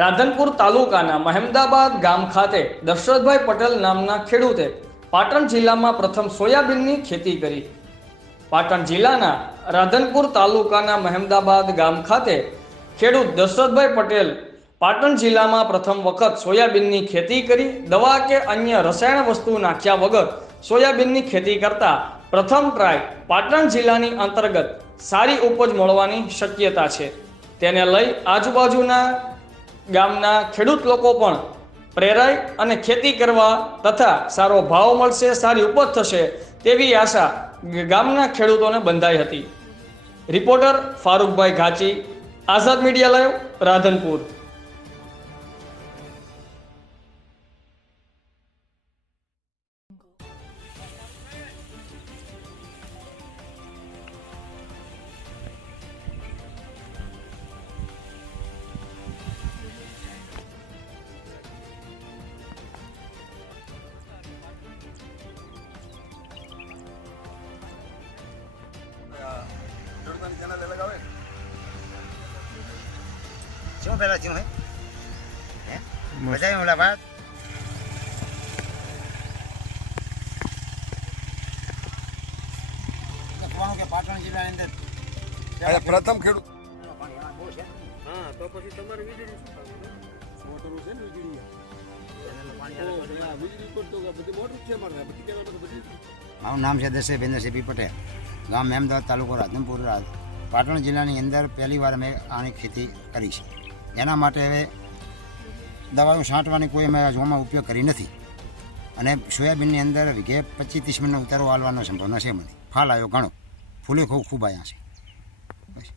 રાધનપુર તાલુકાના મહેમદાબાદ ગામ ખાતે દશરથભાઈ પટેલ નામના ખેડૂતે પાટણ જિલ્લામાં પ્રથમ સોયાબીનની ખેતી કરી। પાટણ જિલ્લાના રાધનપુર તાલુકાના મહેમદાબાદ ગામ ખાતે ખેડૂત દશરથભાઈ પટેલ પાટણ જિલ્લામાં પ્રથમ વખત સોયાબીનની ખેતી કરી। દવા કે અન્ય રસાયણ વસ્તુ નાખ્યા વગર સોયાબીનની ખેતી કરતા પ્રથમ ટ્રાય પાટણ જિલ્લાની અંતર્ગત સારી ઉપજ મળવાની શક્યતા છે। તેને લઈ આજુબાજુના ગામના ખેડૂત લોકો પણ પ્રેરાય અને ખેતી કરવા તથા સારો ભાવ મળશે, સારી ઉપજ થશે તેવી આશા ગામના ખેડૂતોને બંધાઈ હતી। રિપોર્ટર ફારૂકભાઈ ઘાચી, આઝાદ મીડિયા લાઈવ, રાધનપુર। क्यों पहला क्यों है बताइए वाला बात के पाटण जिला अंदर अरे प्रथम खेडूत हाँ तो પછી તમારે વીજળી મોટરું છે ને વીજળી પર તો બધી મોટર છે મારે બધી કેવા તો બધી। મારું નામ છે દશરથભાઈ પટેલ, ગામ મહેમદાવાદ, તાલુકો રાધનપુર, પાટણ જિલ્લાની અંદર પહેલી વાર મેં આની ખેતી કરી છે। એના માટે હવે દવાઓ છાંટવાની કોઈ અમે જોવામાં ઉપયોગ કરી નથી અને સોયાબીનની અંદર વીઘે 25-30 મણનો ઉતારો આવવાનો સંભાવના છે। મને ફાલ આવ્યો ઘણો, ફૂલે ખૂબ આવ્યા છે બસ।